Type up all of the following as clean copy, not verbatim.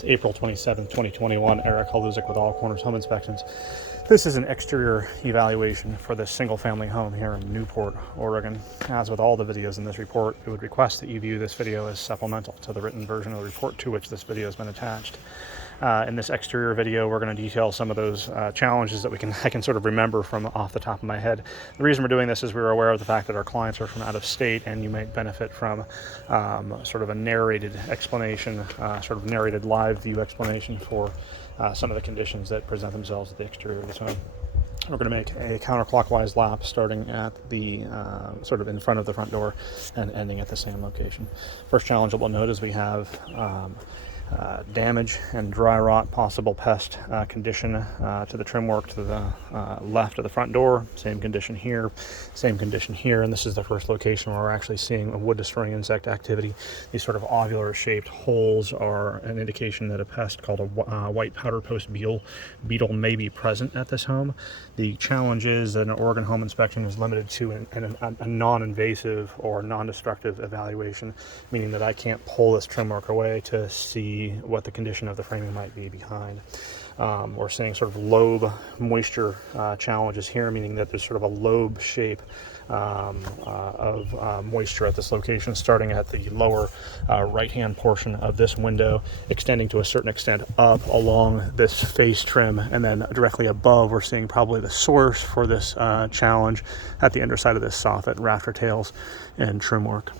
It's April 27th, 2021. Eric Haluzik with All Corners Home Inspections. This is an exterior evaluation for this single-family home here in Newport, Oregon. As with all the videos in this report, we would request that you view this video as supplemental to the written version of the report to which this video has been attached. In this exterior video, we're going to detail some of those challenges that I can sort of remember from off the top of my head. The reason we're doing this is we're aware of the fact that our clients are from out of state, and you might benefit from sort of a narrated explanation, sort of narrated live view explanation for some of the conditions that present themselves at the exterior of this home. We're going to make a counterclockwise lap starting at the sort of in front of the front door and ending at the same location. First challenge that we'll note is we have damage and dry rot, possible pest condition to the trim work to the left of the front door. Same condition here, and this is the first location where we're actually seeing a wood destroying insect activity. These sort of ovular shaped holes are an indication that a pest called a white powder post beetle may be present at this home. The challenge is that an Oregon home inspection is limited to a non-invasive or non-destructive evaluation, meaning that I can't pull this trim work away to see what the condition of the framing might be behind. We're seeing sort of lobe moisture challenges here, meaning that there's sort of a lobe shape of moisture at this location, starting at the lower right-hand portion of this window, extending to a certain extent up along this face trim, and then directly above we're seeing probably the source for this challenge at the underside of this soffit, rafter tails, and trim work.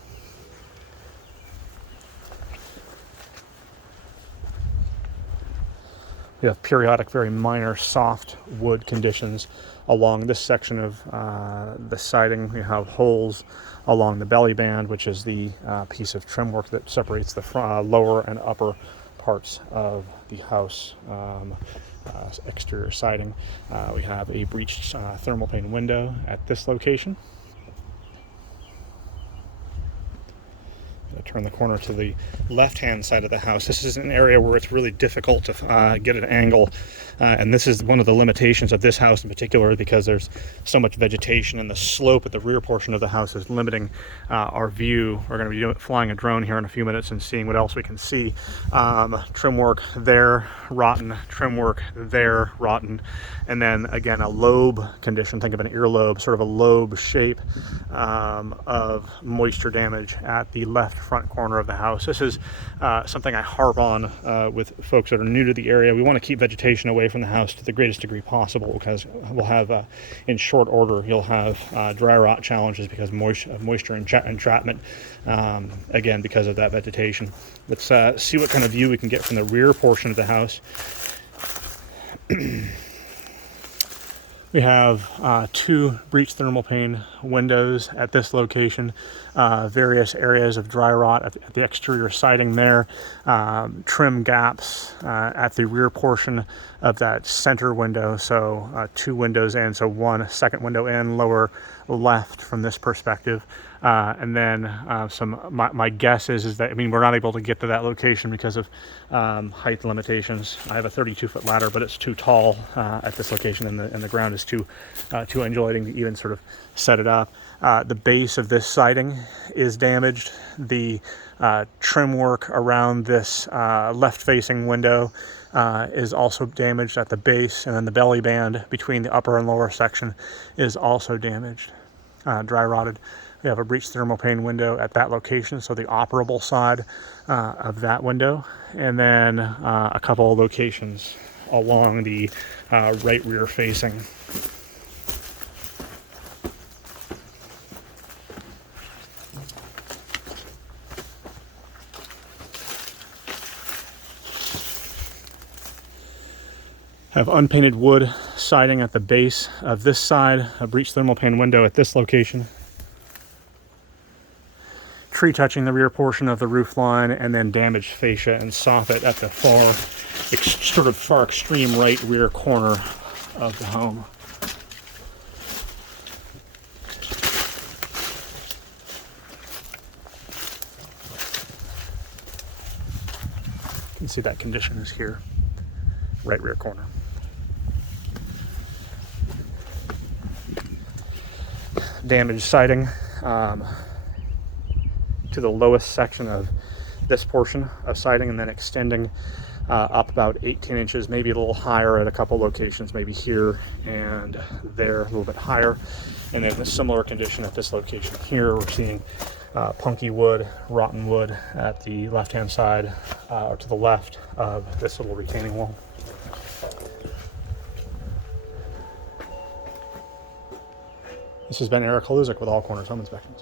We have periodic, very minor soft wood conditions along this section of the siding. We have holes along the belly band, which is the piece of trim work that separates the lower and upper parts of the house exterior siding. We have a breached thermal pane window at this location. Turn the corner to the left-hand side of the house. This is an area where it's really difficult to get an angle, and this is one of the limitations of this house in particular, because there's so much vegetation and the slope at the rear portion of the house is limiting our view. We're going to be flying a drone here in a few minutes and seeing what else we can see. Trim work there, rotten. Trim work there, rotten. And then again, a lobe condition. Think of an earlobe, sort of a lobe shape of moisture damage at the left front corner of the house. This is something I harp on with folks that are new to the area. We want to keep vegetation away from the house to the greatest degree possible, because we'll have, in short order, you'll have dry rot challenges because of moisture entrapment, again, because of that vegetation. Let's see what kind of view we can get from the rear portion of the house. We have two breached thermal pane windows at this location, various areas of dry rot at the exterior siding there, trim gaps at the rear portion of that center window, so two windows in, so one second window in, lower left from this perspective. And then my guess is that, I mean, we're not able to get to that location because of height limitations. I have a 32-foot ladder, but it's too tall at this location, and the ground is too undulating to even sort of set it up. The base of this siding is damaged. The trim work around this left-facing window is also damaged at the base, and then the belly band between the upper and lower section is also damaged, dry rotted. We have a breached thermal pane window at that location, so the operable side of that window, and then a couple of locations along the right rear facing. Have unpainted wood siding at the base of this side, a breached thermal pane window at this location. Tree touching the rear portion of the roof line, and then damaged fascia and soffit at the far extreme right rear corner of the home. You can see that condition is here, right rear corner. Damaged siding to the lowest section of this portion of siding, and then extending up about 18 inches, maybe a little higher at a couple locations, maybe here and there, a little bit higher. And then a similar condition at this location here. We're seeing punky wood, rotten wood at the left-hand side, or to the left of this little retaining wall. This has been Eric Haluzik with All Corners Home Inspections.